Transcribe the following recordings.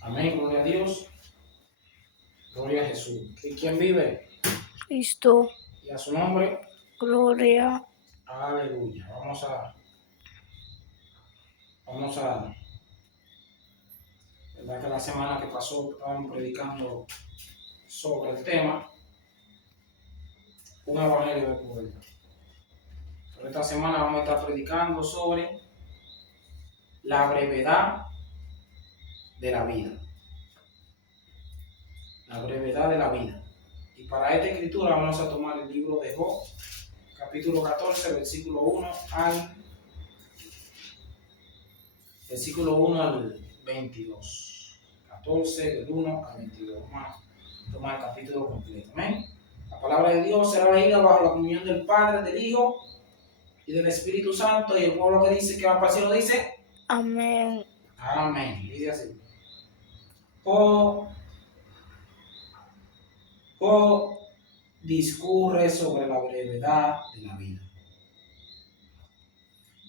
Amén, gloria a Dios, gloria a Jesús. ¿Y quién vive? Cristo, Y a su nombre, gloria. aleluya. Vamos a, verdad que la semana que pasó estábamos predicando sobre el tema, un evangelio de poder. Pero esta semana vamos a estar predicando sobre la brevedad de la vida. La brevedad de la vida. Y para esta escritura vamos a tomar el libro de Job, capítulo 14, versículo 1 al 22. 14, del 1 al 22. Vamos a tomar el capítulo completo. Amén. La palabra de Dios será leída bajo la comunión del Padre, del Hijo y del Espíritu Santo. Y el pueblo que dice que va para el cielo dice: Amén. Amén. Dice así. Job discurre sobre la brevedad de la vida.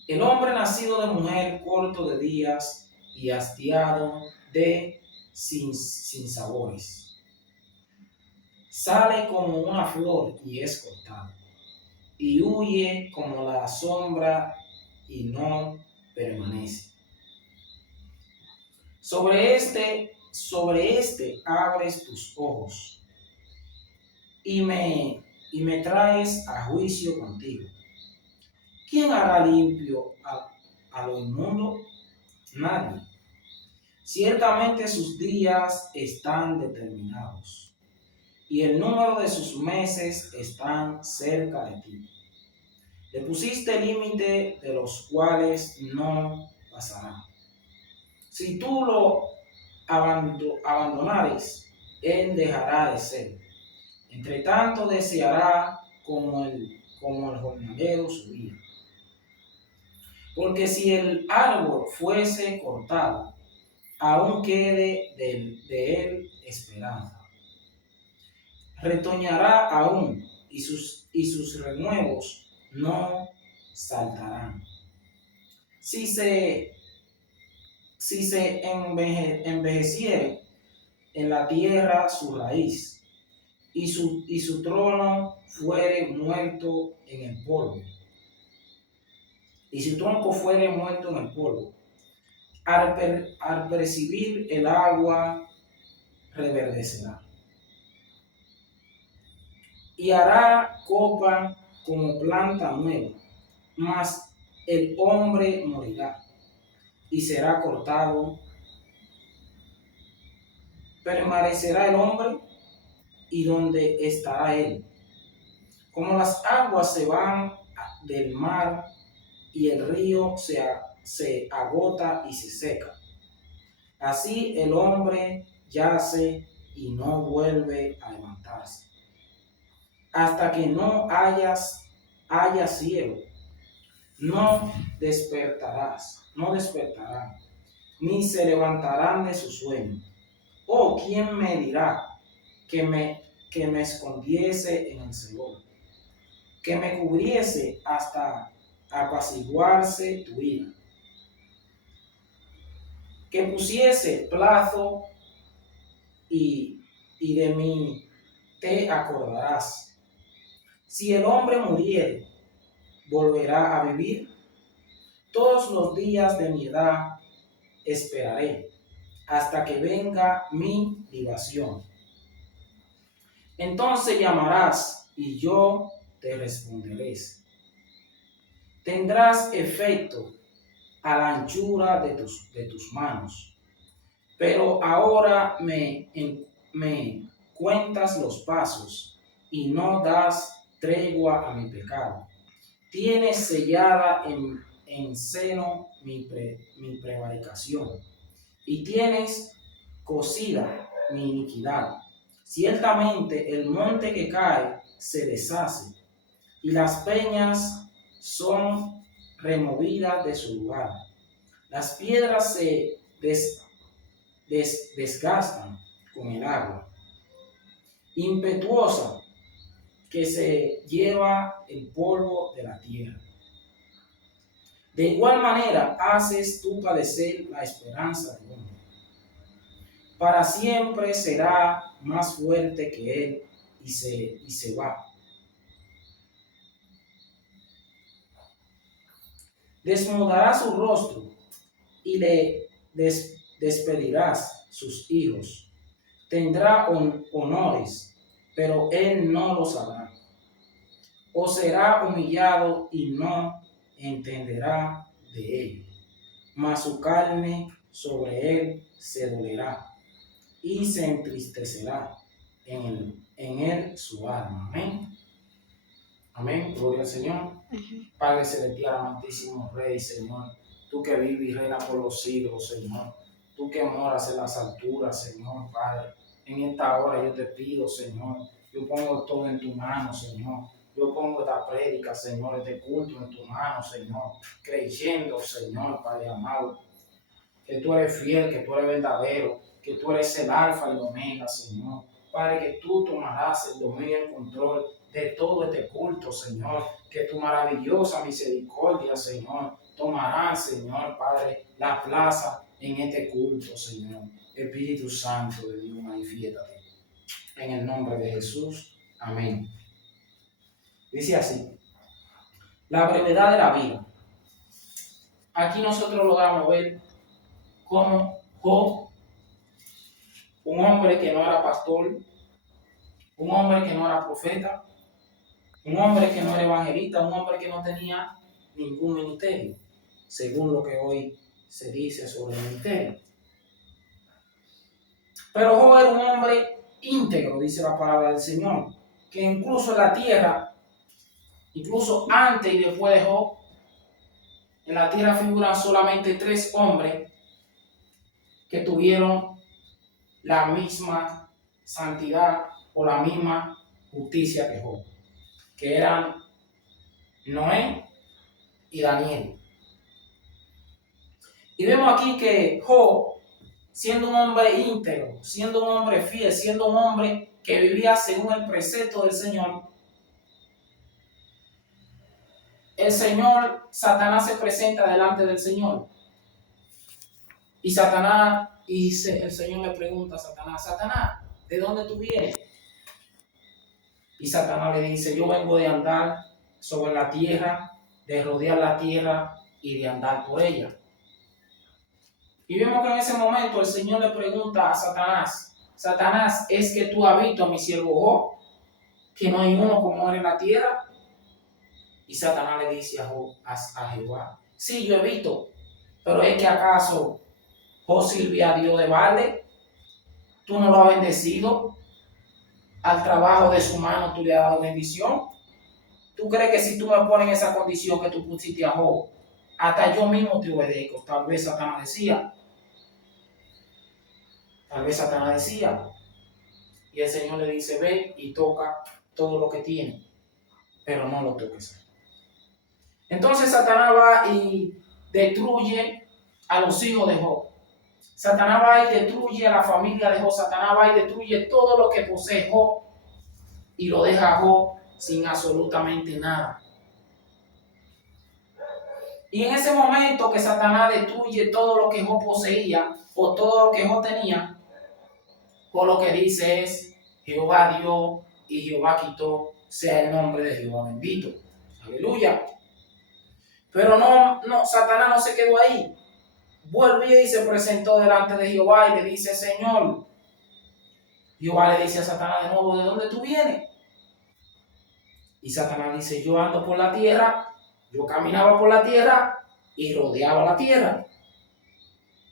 El hombre nacido de mujer, corto de días y hastiado de sinsabores, sale como una flor y es cortado, y huye como la sombra y no permanece. Sobre este abres tus ojos y me traes a juicio contigo. ¿Quién hará limpio a lo inmundo? Nadie. Ciertamente sus días están determinados, y el número de sus meses están cerca de ti. Le pusiste límite de los cuales no pasará. Si tú lo abandonares, él dejará de ser. Entre tanto deseará como el jornalero su vida. Porque si el árbol fuese cortado, aún quede de él esperanza. Retoñará aún, y sus renuevos no saltarán. Si se envejeciere en la tierra su raíz, y su trono fuere muerto en el polvo, y su tronco fuere muerto en el polvo, al percibir el agua reverdecerá, y hará copa como planta nueva, mas el hombre morirá y será cortado. Permanecerá el hombre, y donde estará él. Como las aguas se van del mar y el río se agota y se seca, así el hombre yace y no vuelve a levantarse. Hasta que no haya cielo, no despertarán, ni se levantarán de su sueño. Oh, ¿quién me dirá que me escondiese en el Seol, que me cubriese hasta apaciguarse tu ira, que pusiese plazo y de mí te acordarás? Si el hombre muriere, volverá a vivir. Todos los días de mi edad esperaré hasta que venga mi libación. Entonces llamarás y yo te responderé. Tendrás efecto a la anchura de tus manos. Pero ahora me cuentas los pasos y no das tregua a mi pecado. Tienes sellada en seno mi prevaricación, y tienes cosida mi iniquidad. Ciertamente el monte que cae se deshace, y las peñas son removidas de su lugar. Las piedras se desgastan con el agua impetuosa que se lleva el polvo de la tierra. De igual manera haces tú padecer la esperanza del hombre. para siempre será más fuerte que él y se va. Desnudará su rostro y le despedirás sus hijos. Tendrá honores, pero él no lo sabrá. O será humillado y no entenderá de él. Mas su carne sobre él se dolerá y se entristecerá en él su alma. Amén. Amén. Gloria al Señor. Padre celestial, amantísimo Rey, Señor. Tú que vives y reinas por los siglos, Señor. Tú que moras en las alturas, Señor, Padre. En esta hora yo te pido, Señor. Yo pongo todo en tu mano, Señor. Yo pongo esta prédica, Señor, este culto en tu mano, Señor. Creyendo, Señor, Padre amado, que tú eres fiel, que tú eres verdadero, que tú eres el alfa y el omega, Señor. Padre, que tú tomarás el dominio y el control de todo este culto, Señor. Que tu maravillosa misericordia, Señor, tomará, Señor, Padre, la plaza en este culto, Señor. Espíritu Santo de Dios, manifiéstate. En el nombre de Jesús. Amén. Dice así: la brevedad de la vida. Aquí nosotros logramos ver cómo Job, un hombre que no era pastor, un hombre que no era profeta, un hombre que no era evangelista, un hombre que no tenía ningún ministerio, según lo que hoy se dice sobre el ministerio. Pero Job era un hombre íntegro, dice la palabra del Señor, que incluso en la tierra, incluso antes y después de Job, en la tierra figuran solamente 3 hombres que tuvieron la misma santidad o la misma justicia que Job, que eran Noé y Daniel. Y vemos aquí que Job, siendo un hombre íntegro, siendo un hombre fiel, siendo un hombre que vivía según el precepto del Señor, Satanás se presenta delante del Señor. Y el Señor le pregunta a Satanás, ¿de dónde tú vienes? Y Satanás le dice: yo vengo de andar sobre la tierra, de rodear la tierra y de andar por ella. Y vemos que en ese momento el Señor le pregunta a Satanás, ¿es que tú has visto a mi siervo Job, que no hay uno como él en la tierra? Y Satanás le dice a Jehová: sí, yo he visto, pero es que acaso Job sirve a Dios de balde. Tú no lo has bendecido, al trabajo de su mano tú le has dado bendición. ¿Tú crees que si tú me pones en esa condición que tú pusiste a Job, hasta yo mismo te obedezco? Tal vez Satanás decía. Y el Señor le dice: ve y toca todo lo que tiene, pero no lo toques. Entonces Satanás va y destruye a los hijos de Job. Satanás va y destruye a la familia de Job. Satanás va y destruye todo lo que posee Job y lo deja a Job sin absolutamente nada. Y en ese momento que Satanás destruye todo lo que Job poseía o todo lo que Job tenía, Job lo que dice es: Jehová dio y Jehová quitó, sea el nombre de Jehová bendito. Aleluya. Pero no, Satanás no se quedó ahí. Volvió y se presentó delante de Jehová y le dice: Señor. Jehová le dice a Satanás de nuevo: ¿de dónde tú vienes? Y Satanás dice: yo ando por la tierra, yo caminaba por la tierra y rodeaba la tierra.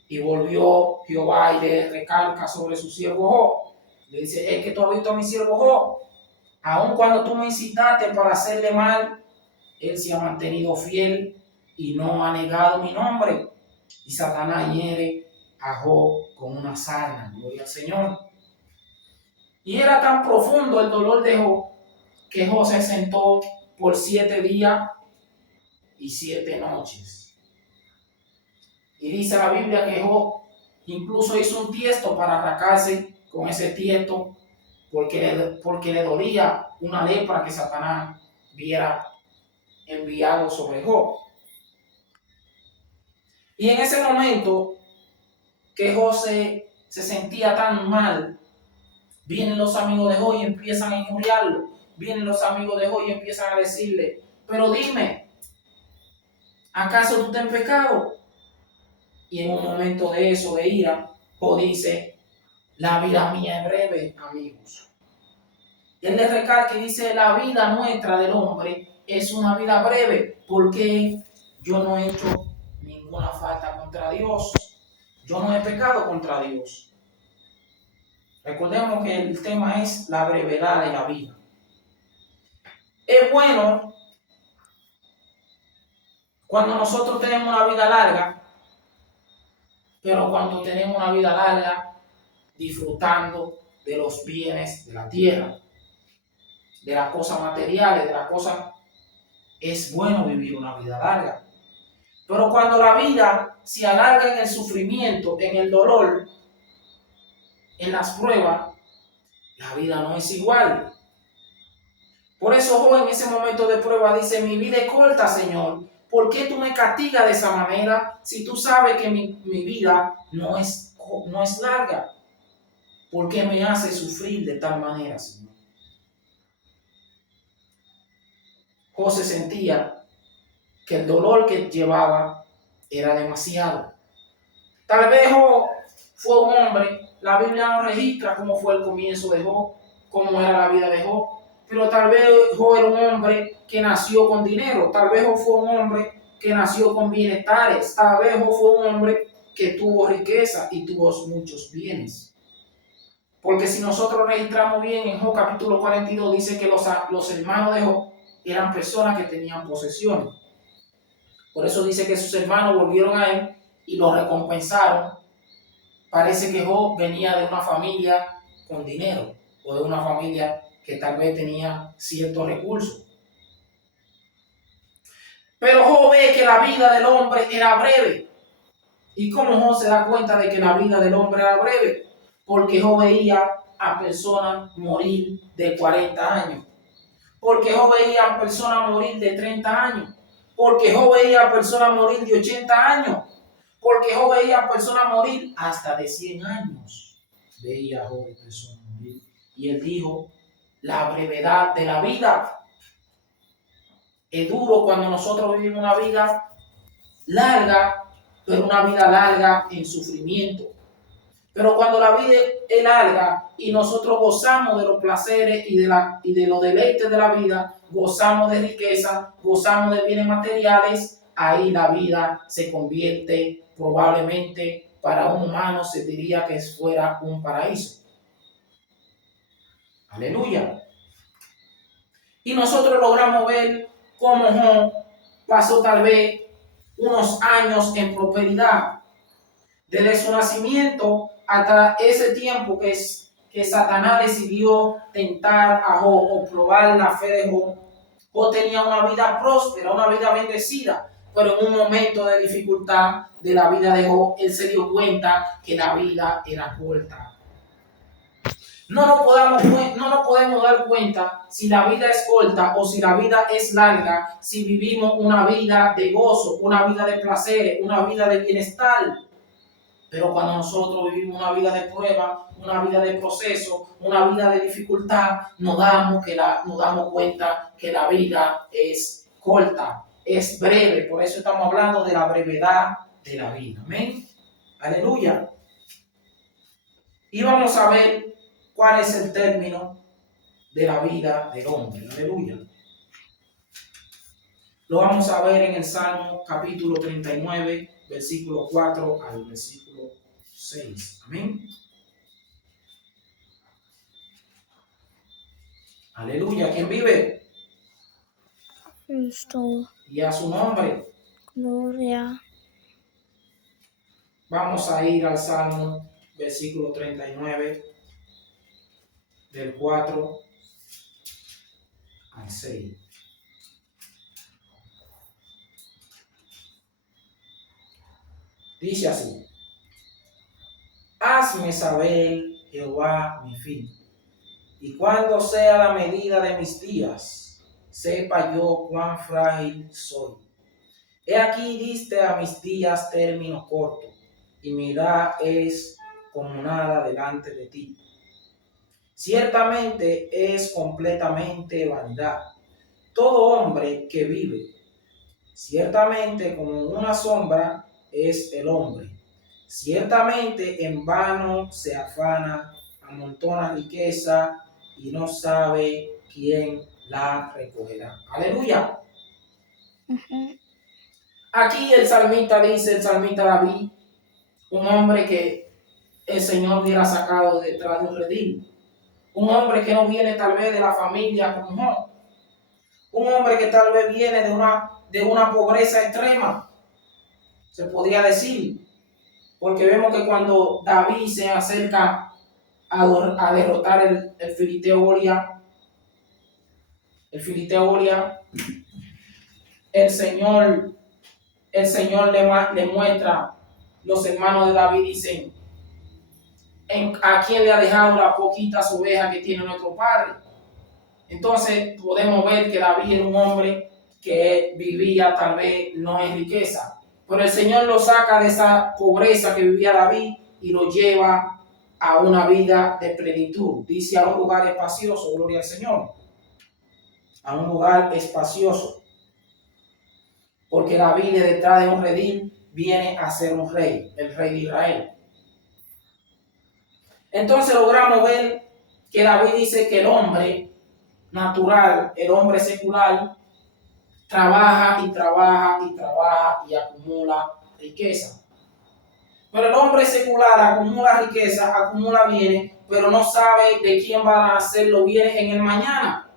Y volvió Jehová y le recalca sobre su siervo Job. Le dice: es que tú has visto a mi siervo Job. Aun cuando tú me incitaste para hacerle mal, él se ha mantenido fiel y no ha negado mi nombre. Y Satanás hiere a Job con una sarna. Gloria al Señor. Y era tan profundo el dolor de Job que Job se sentó por 7 días y 7 noches. Y dice la Biblia que Job incluso hizo un tiesto para arrancarse con ese tiesto porque le dolía una lepra que Satanás hubiera enviado sobre Job. Y en ese momento que Job se se sentía tan mal, vienen los amigos de Job y empiezan a injuriarlo. Vienen los amigos de Job y empiezan a decirle, pero dime, ¿acaso tú estás en pecado? Y en un momento de eso, de ira, Job dice, la vida mía es breve, amigos. Él le recalca y dice, la vida nuestra del hombre es una vida breve, porque yo no he hecho ninguna falta contra Dios. Yo no he pecado contra Dios. Recordemos que el tema es la brevedad de la vida. Es bueno cuando nosotros tenemos una vida larga, pero cuando tenemos una vida larga disfrutando de los bienes de la tierra, de las cosas materiales, de las cosas, es bueno vivir una vida larga. Pero cuando la vida se alarga en el sufrimiento, en el dolor, en las pruebas, la vida no es igual. Por eso Job en ese momento de prueba dice, mi vida es corta, Señor. ¿Por qué tú me castigas de esa manera si tú sabes que mi vida no es larga? ¿Por qué me hace sufrir de tal manera, Señor? Job se sentía que el dolor que llevaba era demasiado. Tal vez Job fue un hombre, la Biblia no registra cómo fue el comienzo de Job, cómo era la vida de Job, pero tal vez Job era un hombre que nació con dinero, tal vez Job fue un hombre que nació con bienestares, tal vez Job fue un hombre que tuvo riqueza y tuvo muchos bienes. Porque si nosotros registramos bien en Job capítulo 42 dice que los hermanos de Job eran personas que tenían posesiones. Por eso dice que sus hermanos volvieron a él y lo recompensaron. Parece que Job venía de una familia con dinero o de una familia que tal vez tenía ciertos recursos. Pero Job ve que la vida del hombre era breve. ¿Y cómo Job se da cuenta de que la vida del hombre era breve? Porque Job veía a personas morir de 40 años. Porque Job veía a personas morir de 30 años. Porque Job veía a personas morir de 80 años. Porque Job veía a personas morir hasta de 100 años. Veía a Job a personas morir. Y él dijo, la brevedad de la vida. Es duro cuando nosotros vivimos una vida larga, pero una vida larga en sufrimiento. Pero cuando la vida es larga y nosotros gozamos de los placeres y de los deleites de la vida, gozamos de riqueza, gozamos de bienes materiales, ahí la vida se convierte probablemente para un humano, se diría que fuera un paraíso. Aleluya. Y nosotros logramos ver cómo Job pasó tal vez unos años en prosperidad. Desde su nacimiento hasta ese tiempo que Satanás decidió tentar a Job o probar la fe de Job, Job tenía una vida próspera, una vida bendecida, pero en un momento de dificultad de la vida de Job, él se dio cuenta que la vida era corta. No nos podemos dar cuenta si la vida es corta o si la vida es larga, si vivimos una vida de gozo, una vida de placeres, una vida de bienestar. Pero cuando nosotros vivimos una vida de prueba, una vida de proceso, una vida de dificultad, nos damos cuenta que la vida es corta, es breve. Por eso estamos hablando de la brevedad de la vida. Amén. Aleluya. Y vamos a ver cuál es el término de la vida del hombre. Aleluya. Lo vamos a ver en el Salmo capítulo 39, versículo 4 al versículo 6. Amén. Aleluya. ¿Quién vive? Cristo. Y a su nombre. Gloria. Vamos a ir al Salmo, versículo 39, del 4 al 6. Dice así: hazme saber, Jehová, mi fin, y cuando sea la medida de mis días, sepa yo cuán frágil soy. He aquí diste a mis días término corto, y mi edad es como nada delante de ti. Ciertamente es completamente vanidad todo hombre que vive. Ciertamente como una sombra es el hombre. Ciertamente en vano se afana, amontona riqueza y no sabe quién la recogerá. Aleluya. Aquí el salmista dice, el salmista David, un hombre que el Señor hubiera sacado detrás de un redil. Un hombre que no viene tal vez de la familia como Job. Un hombre que tal vez viene de una pobreza extrema, se podría decir. Porque vemos que cuando David se acerca a derrotar el filisteo Goliat, el Señor le muestra, los hermanos de David dicen, ¿a quién le ha dejado las poquitas ovejas que tiene nuestro padre? Entonces podemos ver que David era un hombre que vivía tal vez no en riqueza, pero el Señor lo saca de esa pobreza que vivía David y lo lleva a una vida de plenitud. Dice a un lugar espacioso, gloria al Señor, a un lugar espacioso, porque David detrás de un redil viene a ser un rey, el rey de Israel. Entonces logramos ver que David dice que el hombre natural, el hombre secular, trabaja y acumula riqueza. Pero el hombre secular acumula riqueza, acumula bienes, pero no sabe de quién van a hacer los bienes en el mañana.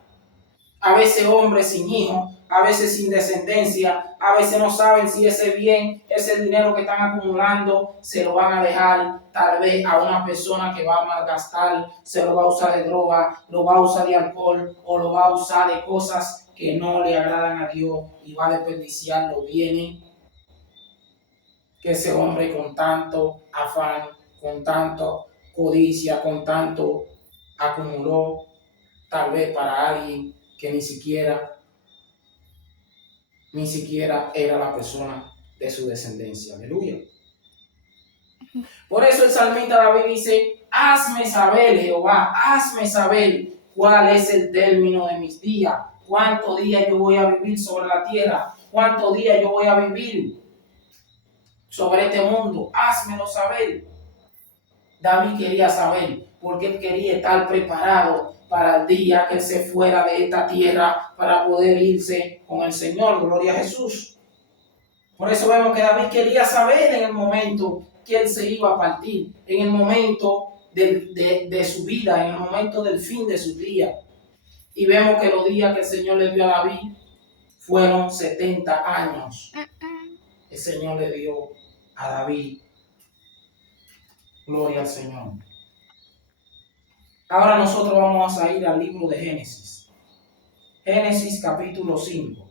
A veces hombres sin hijos, a veces sin descendencia, a veces no saben si ese bien, ese dinero que están acumulando, se lo van a dejar tal vez a una persona que va a malgastar, se lo va a usar de droga, lo va a usar de alcohol o lo va a usar de cosas que no le agradan a Dios y va a desperdiciar los bienes que ese hombre con tanto afán, con tanto codicia, con tanto acumuló, tal vez para alguien que ni siquiera era la persona de su descendencia. Aleluya. Por eso el salmista David dice, hazme saber, Jehová, hazme saber cuál es el término de mis días, cuántos días yo voy a vivir sobre la tierra, cuántos días yo voy a vivir sobre este mundo, házmelo saber. David quería saber, porque él quería estar preparado para el día que él se fuera de esta tierra para poder irse con el Señor. Gloria a Jesús. Por eso vemos que David quería saber en el momento que él se iba a partir, en el momento de su vida, en el momento del fin de su día. Y vemos que los días que el Señor le dio a David fueron 70 años. El Señor le dio a David. Gloria al Señor. Ahora nosotros vamos a ir al libro de Génesis. Génesis capítulo 5.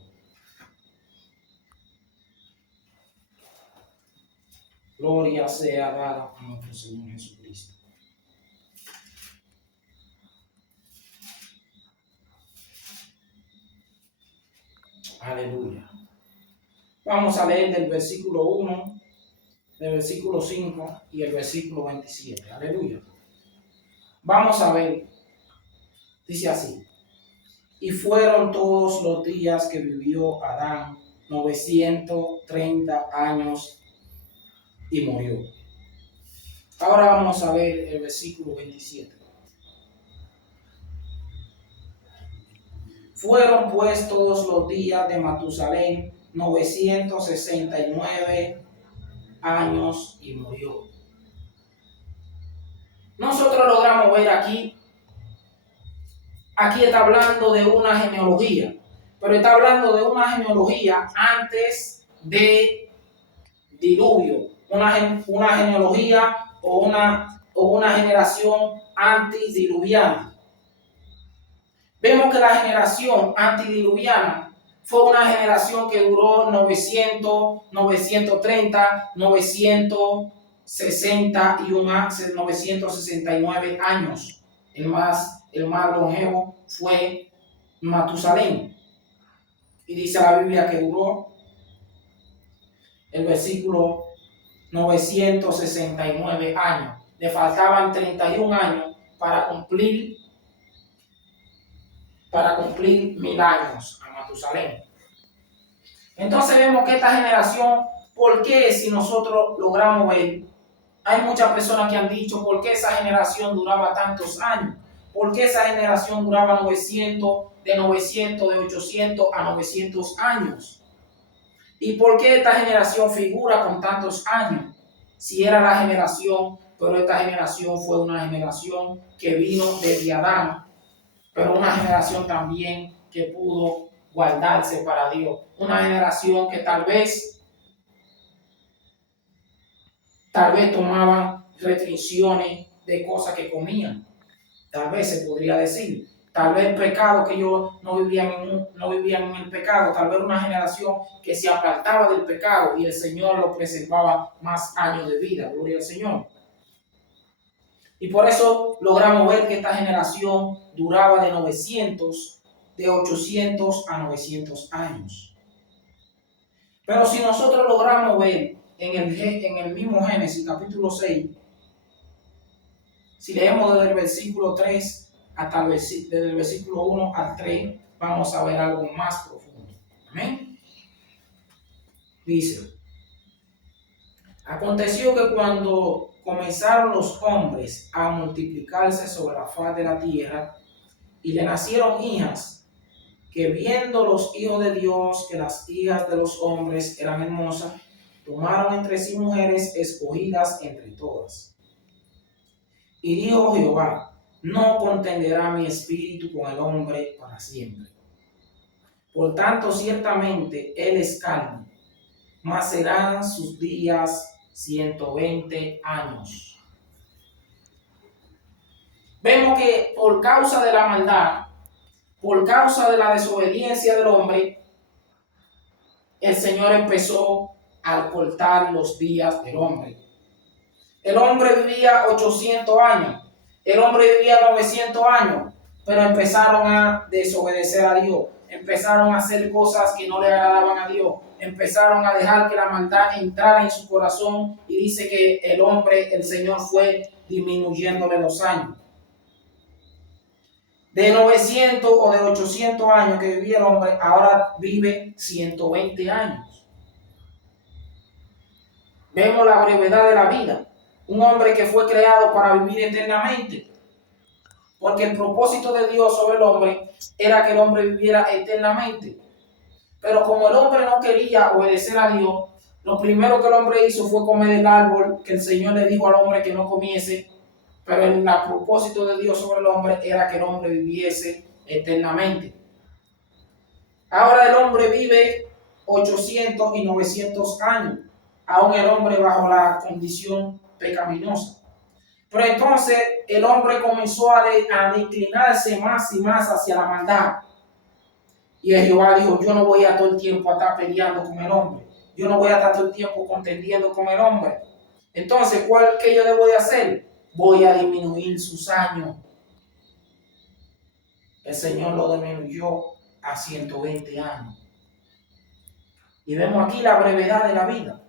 Gloria sea dada a nuestro Señor Jesucristo. Aleluya. Vamos a leer del versículo 1, del versículo 5 y el versículo 27. Aleluya. Vamos a ver. Dice así. Y fueron todos los días que vivió Adán 930 años y murió. Ahora vamos a ver el versículo 27. Fueron pues todos los días de Matusalén 969 años y murió. Nosotros logramos ver aquí está hablando de una genealogía, pero está hablando de una genealogía antes de diluvio, una genealogía o una generación antediluviana. Vemos que la generación antediluviana fue una generación que duró 930, 969 años. El más longevo fue Matusalén. Y dice la Biblia que duró el versículo 969 años. le faltaban 31 años para cumplir 1000 años a Matusalén. Entonces vemos que esta generación, ¿por qué si nosotros logramos ver? Hay muchas personas que han dicho, ¿por qué esa generación duraba tantos años? ¿Por qué esa generación duraba 900, de 800 a 900 años? ¿Y por qué esta generación figura con tantos años? Si era la generación, pero esta generación fue una generación que vino desde Adán, pero una generación también que pudo guardarse para Dios. Una generación que tal vez tomaban restricciones de cosas que comían. Tal vez se podría decir. Tal vez el pecado, que ellos no vivían en el pecado. Tal vez una generación que se apartaba del pecado y el Señor lo preservaba más años de vida. Gloria al Señor. Y por eso logramos ver que esta generación duraba de 800 a 900 años. Pero si nosotros logramos ver en el mismo Génesis capítulo 6, si leemos desde el versículo 3 hasta desde el versículo 1 al 3, vamos a ver algo más profundo. Amén. Dice: aconteció que cuando comenzaron los hombres a multiplicarse sobre la faz de la tierra, y le nacieron hijas, que viendo los hijos de Dios que las hijas de los hombres eran hermosas, tomaron entre sí mujeres escogidas entre todas. Y dijo Jehová: no contenderá mi espíritu con el hombre para siempre. Por tanto, ciertamente él es carne, mas serán sus días 120 años. Vemos que por causa de la maldad, por causa de la desobediencia del hombre, el Señor empezó a cortar los días del hombre. El hombre vivía 800 años, el hombre vivía 900 años, pero empezaron a desobedecer a Dios, empezaron a hacer cosas que no le agradaban a Dios, empezaron a dejar que la maldad entrara en su corazón, y dice que el Señor fue disminuyéndole los años. De 900 o de 800 años que vivía el hombre, ahora vive 120 años. Vemos la brevedad de la vida. Un hombre que fue creado para vivir eternamente. Porque el propósito de Dios sobre el hombre era que el hombre viviera eternamente. Pero como el hombre no quería obedecer a Dios, lo primero que el hombre hizo fue comer el árbol que el Señor le dijo al hombre que no comiese. Pero el propósito de Dios sobre el hombre era que el hombre viviese eternamente. Ahora el hombre vive 800 y 900 años, aún el hombre bajo la condición pecaminosa. Pero entonces el hombre comenzó a declinarse más y más hacia la maldad. Y Jehová dijo: yo no voy a todo el tiempo a estar peleando con el hombre. Yo no voy a estar todo el tiempo contendiendo con el hombre. Entonces, ¿qué yo debo de hacer? Voy a disminuir sus años. El Señor lo disminuyó a 120 años. Y vemos aquí la brevedad de la vida.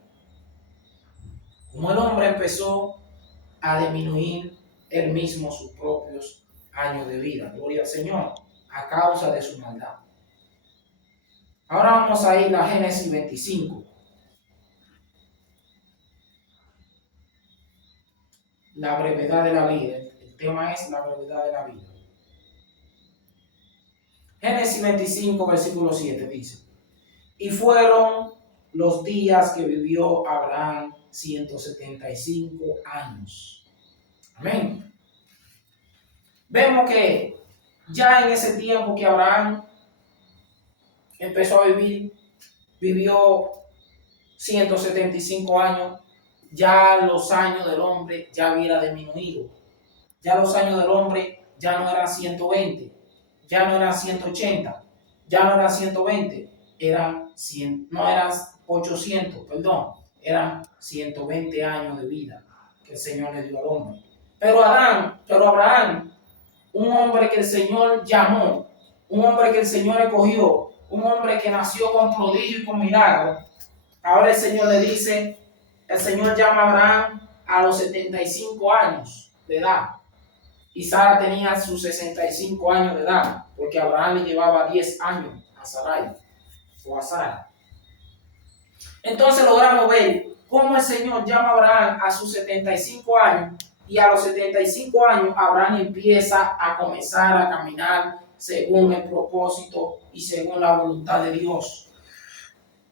Como el hombre empezó a disminuir él mismo sus propios años de vida. Gloria al Señor, a causa de su maldad. Ahora vamos a ir a Génesis 25. La brevedad de la vida. El tema es la brevedad de la vida. Génesis 25, versículo 7 dice: y fueron los días que vivió Abraham 175 años. Amén. Vemos que ya en ese tiempo que Abraham empezó a vivir, vivió 175 años, ya los años del hombre ya hubiera disminuido. Ya los años del hombre ya no eran 120, ya no eran 180, ya no eran 120, eran 800, eran 120 años de vida que el Señor le dio al hombre. Pero Abraham, un hombre que el Señor llamó, un hombre que el Señor escogió, un hombre que nació con prodigio y con milagro, ahora el Señor le dice, el Señor llama a Abraham a los 75 años de edad. Y Sara tenía sus 65 años de edad, porque Abraham le llevaba 10 años a Sarai o a Sara. Entonces logramos ver cómo el Señor llama a Abraham a sus 75 años y a los 75 años Abraham empieza a comenzar a caminar según el propósito y según la voluntad de Dios.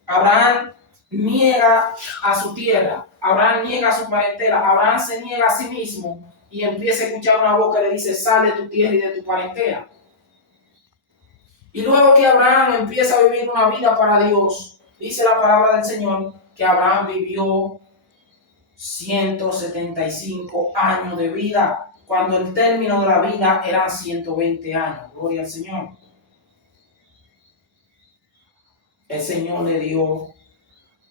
Abraham niega a su tierra, Abraham niega a su parentela, Abraham se niega a sí mismo y empieza a escuchar una voz que le dice: sal de tu tierra y de tu parentela. Y luego que Abraham empieza a vivir una vida para Dios, dice la palabra del Señor que Abraham vivió 175 años de vida, cuando el término de la vida eran 120 años. Gloria al Señor. El Señor le dio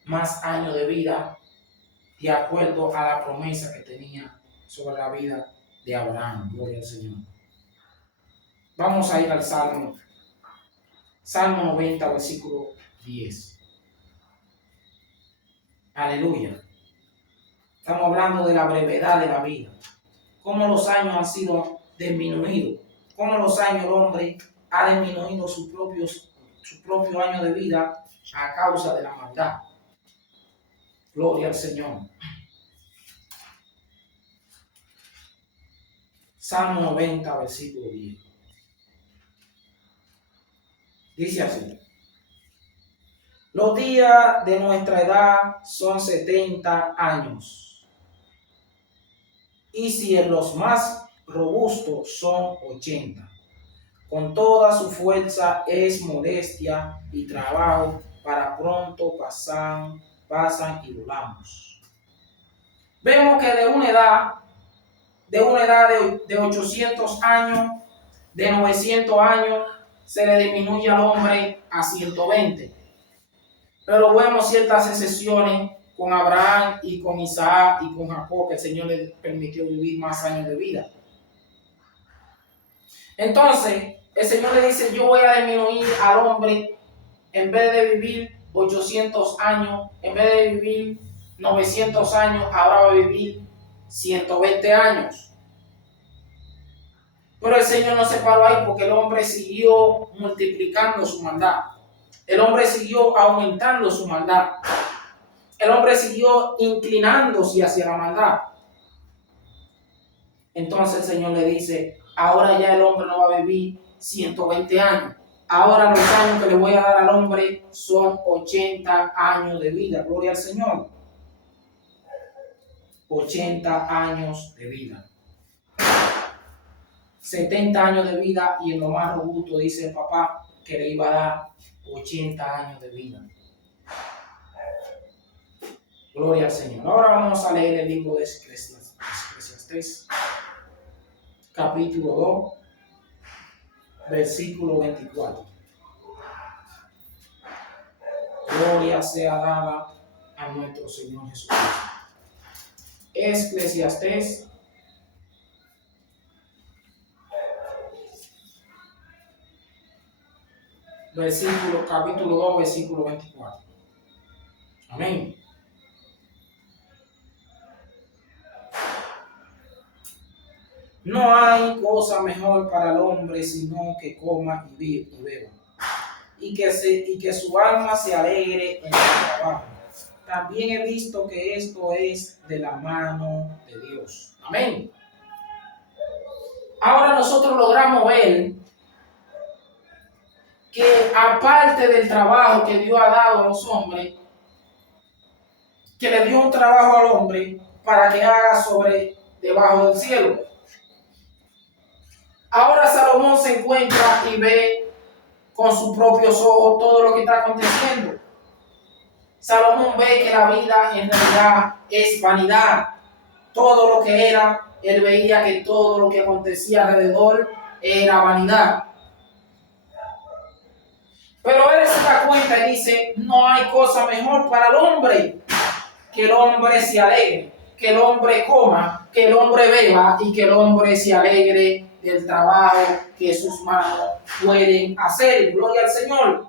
más años de vida de acuerdo a la promesa que tenía sobre la vida de Abraham. Gloria al Señor. Vamos a ir al Salmo 90, versículo 10. Aleluya. Estamos hablando de la brevedad de la vida. Cómo los años han sido disminuidos. Cómo los años el hombre ha disminuido su propio año de vida a causa de la maldad. Gloria al Señor. Salmo 90, versículo 10. Dice así: los días de nuestra edad son 70 años, y si en los más robustos son 80. Con toda su fuerza es modestia y trabajo, para pronto pasan y volamos. Vemos que de una edad de 800 años, de 900 años, se le disminuye al hombre a 120. Pero vemos ciertas excepciones con Abraham y con Isaac y con Jacob, que el Señor le permitió vivir más años de vida. Entonces, el Señor le dice: yo voy a disminuir al hombre, en vez de vivir 800 años, en vez de vivir 900 años, ahora va a vivir 120 años. Pero el Señor no se paró ahí, porque el hombre siguió multiplicando su maldad. El hombre siguió aumentando su maldad. El hombre siguió inclinándose hacia la maldad. Entonces el Señor le dice: ahora ya el hombre no va a vivir 120 años. Ahora los años que le voy a dar al hombre son 80 años de vida. Gloria al Señor. 80 años de vida. 70 años de vida, y en lo más robusto dice el papá que le iba a dar 80 años de vida. Gloria al Señor. Ahora vamos a leer el libro de Eclesiastés, capítulo 2, versículo 24. Gloria sea dada a nuestro Señor Jesucristo. Eclesiastés capítulo 2, versículo 24. Amén. No hay cosa mejor para el hombre sino que coma y beba, y que su alma se alegre en el trabajo. También he visto que esto es de la mano de Dios. Amén. Ahora nosotros logramos ver que aparte del trabajo que Dios ha dado a los hombres, que le dio un trabajo al hombre para que haga debajo del cielo. Ahora Salomón se encuentra y ve con sus propios ojos todo lo que está aconteciendo. Salomón ve que la vida en realidad es vanidad. Todo lo que era, él veía que todo lo que acontecía alrededor era vanidad. Pero él se da cuenta y dice: no hay cosa mejor para el hombre que el hombre se alegre, que el hombre coma, que el hombre beba y que el hombre se alegre del trabajo que sus manos pueden hacer. Gloria al Señor.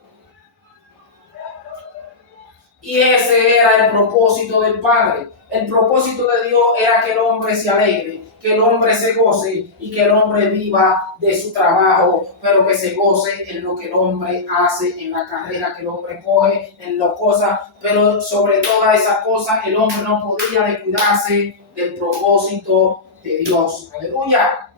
Y ese era el propósito del Padre, El propósito de Dios era que el hombre se alegre, que el hombre se goce y que el hombre viva de su trabajo, pero que se goce en lo que el hombre hace, en la carrera que el hombre coge, en las cosas, pero sobre todas esas cosas el hombre no podía descuidarse del propósito de Dios. Aleluya.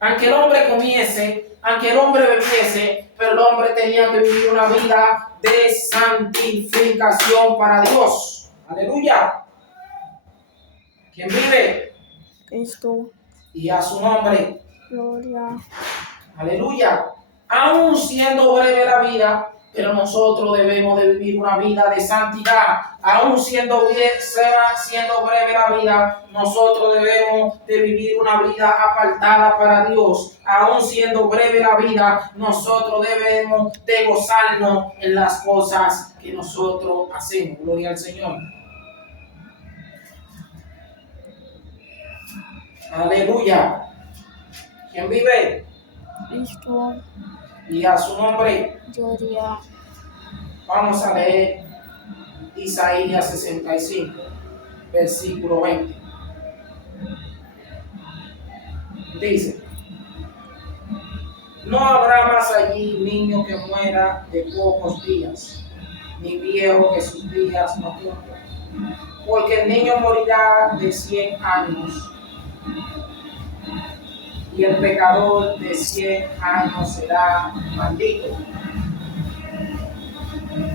Aunque el hombre comiese, aunque el hombre bebiese, pero el hombre tenía que vivir una vida de santificación para Dios. Aleluya. ¿Quién vive? Cristo. Y a su nombre. Gloria. Aleluya. Aún siendo breve la vida, pero nosotros debemos de vivir una vida de santidad. Aún siendo breve la vida, nosotros debemos de vivir una vida apartada para Dios. Aún siendo breve la vida, nosotros debemos de gozarnos en las cosas que nosotros hacemos. Gloria al Señor. Aleluya. ¿Quién vive? Cristo. Y a su nombre. Gloria. Vamos a leer Isaías 65, versículo 20. Dice: no habrá más allí niño que muera de pocos días, ni viejo que sus días no cumplan, porque el niño morirá de 100 años, y el pecador de 100 años será maldito.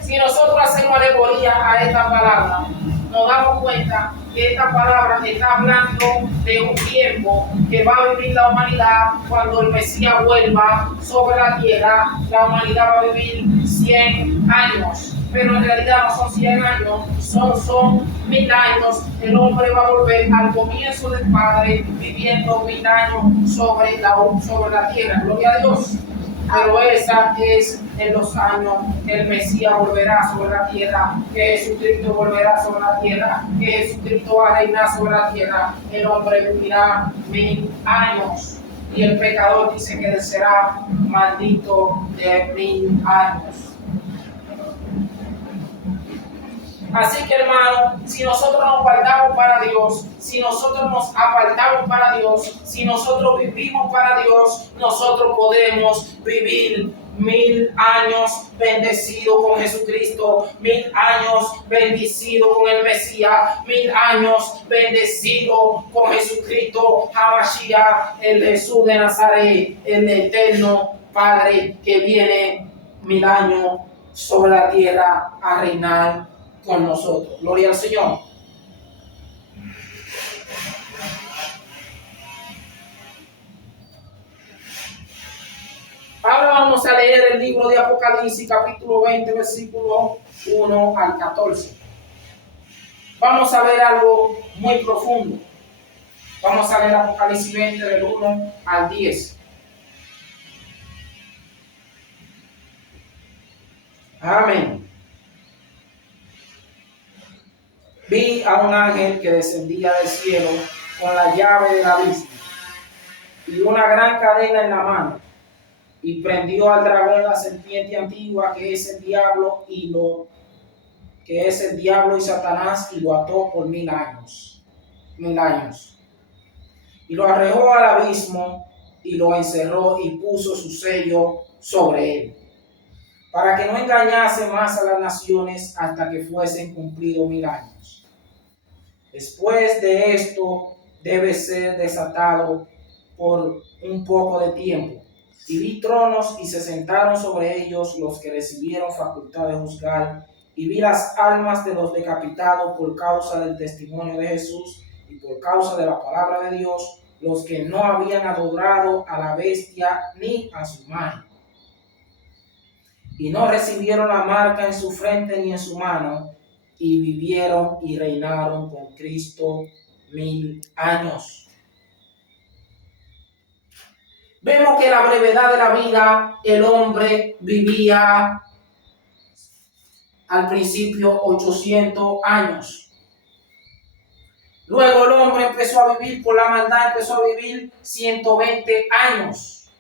Si nosotros hacemos alegoría a esta palabra, nos damos cuenta que esta palabra está hablando de un tiempo que va a vivir la humanidad cuando el Mesías vuelva sobre la tierra. La humanidad va a vivir 100 años, pero en realidad no son 100 años, son 1000 años. El hombre va a volver al comienzo del Padre, viviendo 1000 años sobre la tierra. Gloria a Dios. Pero esa es en los años que el Mesías volverá sobre la tierra, que Jesucristo volverá sobre la tierra, que Jesucristo va a reinar sobre la tierra. El hombre vivirá 1000 años y el pecador dice que será maldito de 1000 años. Así que, hermano, si nosotros nos guardamos para Dios, si nosotros nos apartamos para Dios, si nosotros vivimos para Dios, nosotros podemos vivir 1000 años bendecidos con Jesucristo, 1000 años bendecidos con el Mesías, 1000 años bendecidos con Jesucristo, Hamashiach, el Jesús de Nazaret, el eterno Padre que viene 1000 años sobre la tierra a reinar con nosotros. Gloria al Señor. Ahora vamos a leer el libro de Apocalipsis, capítulo 20, versículo 1 al 14. Vamos a ver algo muy profundo. Vamos a leer Apocalipsis 20, del 1 al 10. Amén. Vi a un ángel que descendía del cielo con la llave del abismo y una gran cadena en la mano, y prendió al dragón, la serpiente antigua, que es el diablo y Satanás, y lo ató por 1000 años. 1000 años. Y lo arrojó al abismo y lo encerró y puso su sello sobre él, para que no engañase más a las naciones hasta que fuesen cumplidos 1000 años. Después de esto debe ser desatado por un poco de tiempo. Y vi tronos y se sentaron sobre ellos los que recibieron facultad de juzgar. Y vi las almas de los decapitados por causa del testimonio de Jesús y por causa de la palabra de Dios, los que no habían adorado a la bestia ni a su imagen. Y no recibieron la marca en su frente ni en su mano, y vivieron y reinaron con Cristo 1000 años. Vemos que la brevedad de la vida, el hombre vivía al principio 800 años. Luego el hombre empezó a vivir por la maldad, empezó a vivir 120 años.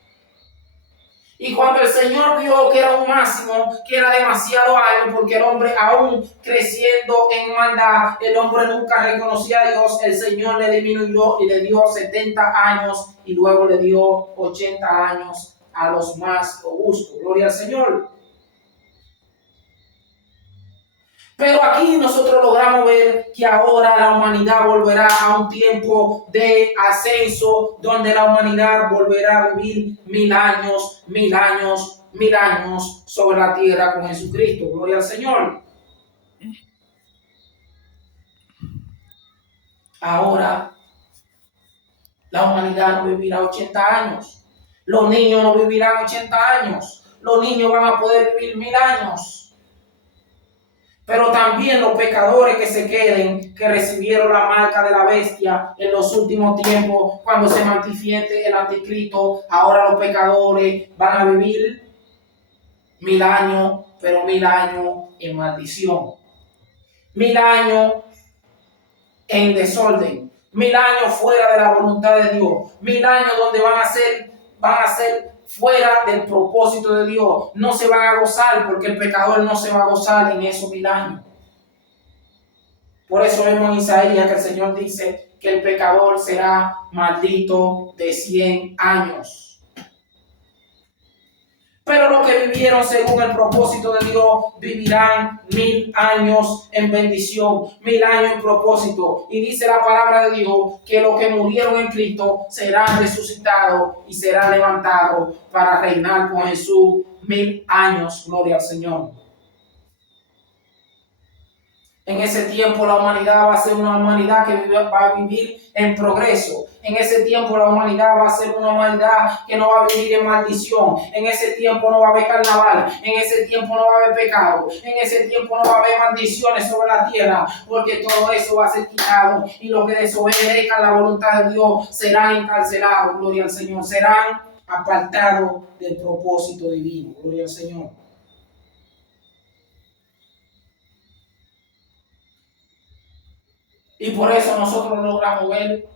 Y cuando el Señor vio que era un máximo, que era demasiado alto, porque el hombre aún creciendo en maldad, el hombre nunca reconocía a Dios, el Señor le disminuyó y le dio 70 años y luego le dio 80 años a los más robustos. Gloria al Señor. Pero aquí nosotros logramos ver que ahora la humanidad volverá a un tiempo de ascenso, donde la humanidad volverá a vivir 1000 años, 1000 años, 1000 años sobre la tierra con Jesucristo. Gloria al Señor. Ahora la humanidad no vivirá 80 años. Los niños no vivirán 80 años. Los niños van a poder vivir 1000 años. Pero también los pecadores que se queden, que recibieron la marca de la bestia en los últimos tiempos, cuando se manifieste el anticristo, ahora los pecadores van a vivir 1000 años, pero 1000 años en maldición. 1000 años en desorden. 1000 años fuera de la voluntad de Dios. 1000 años donde van a ser fuera del propósito de Dios. No se van a gozar, porque el pecador no se va a gozar en esos 1000 años. Por eso vemos en Isaías que el Señor dice que el pecador será maldito de 100 años. Pero los que vivieron según el propósito de Dios vivirán 1000 años en bendición, 1000 años en propósito. Y dice la palabra de Dios que los que murieron en Cristo serán resucitados y serán levantados para reinar con Jesús 1000 años. Gloria al Señor. En ese tiempo la humanidad va a ser una humanidad que va a vivir en progreso. En ese tiempo la humanidad va a ser una humanidad que no va a vivir en maldición. En ese tiempo no va a haber carnaval. En ese tiempo no va a haber pecado. En ese tiempo no va a haber maldiciones sobre la tierra. Porque todo eso va a ser quitado. Y los que desobedezcan la voluntad de Dios serán encarcelados. Gloria al Señor. Serán apartados del propósito divino. Gloria al Señor. Y por eso nosotros logramos ver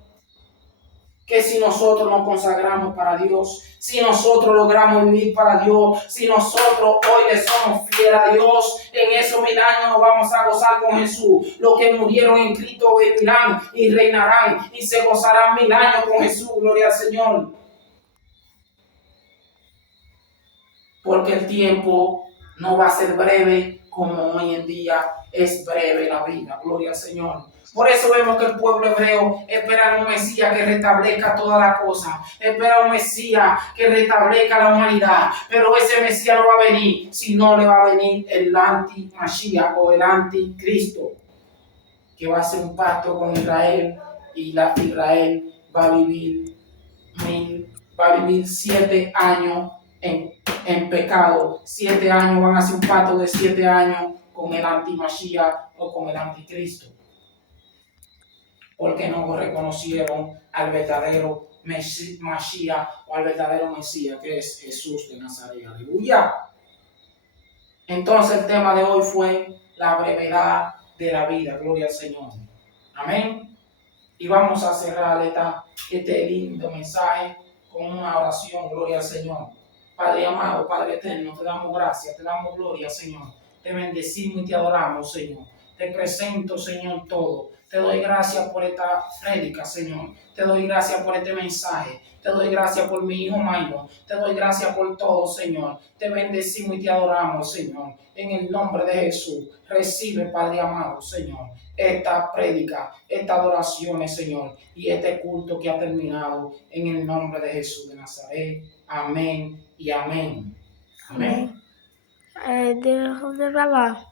que si nosotros nos consagramos para Dios, si nosotros logramos vivir para Dios, si nosotros hoy le somos fieles a Dios, en esos 1000 años nos vamos a gozar con Jesús. Los que murieron en Cristo vivirán y reinarán y se gozarán 1000 años con Jesús. Gloria al Señor. Porque el tiempo no va a ser breve como hoy en día es breve la vida. Gloria al Señor. Por eso vemos que el pueblo hebreo espera un Mesías que restablezca todas las cosas. Espera un Mesías que restablezca la humanidad. Pero ese Mesías no va a venir, sino le va a venir el anti-Mashiach o el anticristo, que va a hacer un pacto con Israel, y Israel va a vivir 7 años en pecado. 7 años, van a hacer un pacto de 7 años con el anti-Mashiach o con el anticristo. Porque no reconocieron al verdadero Mashiach o al verdadero Mesías, que es Jesús de Nazaret. Aleluya. Entonces el tema de hoy fue la brevedad de la vida. Gloria al Señor. Amén. Y vamos a cerrar este lindo mensaje con una oración. Gloria al Señor. Padre amado, Padre eterno, te damos gracias, te damos gloria, Señor. Te bendecimos y te adoramos, Señor. Te presento, Señor, todo. Te doy gracias por esta prédica, Señor. Te doy gracias por este mensaje. Te doy gracias por mi hijo Mayo. Te doy gracias por todo, Señor. Te bendecimos y te adoramos, Señor. En el nombre de Jesús, recibe, Padre amado, Señor, esta prédica, estas adoraciones, Señor, y este culto que ha terminado en el nombre de Jesús de Nazaret. Amén y amén. Amén. Dejo de grabar.